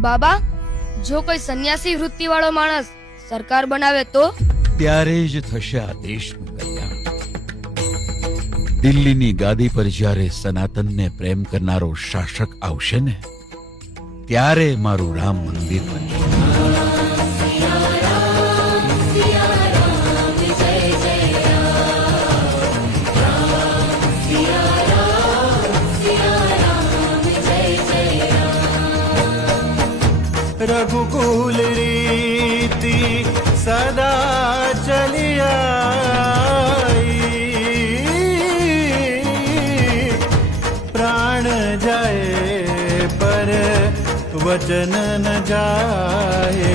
બાબા, જો કોઈ સંન્યાસી વૃત્તિવાળો માણસ સરકાર બનાવે તો? ત્યારે જ થશે આ દેશનું કલ્યાણ. દિલ્હીની ગાદી પર જ્યારે સનાતનને પ્રેમ કરનારો શાસક આવશે ને, ત્યારે મારું રામ મંદિર બનશે. रघुकुल रीति सदा चली आई, प्राण जाए पर वचन न जाए.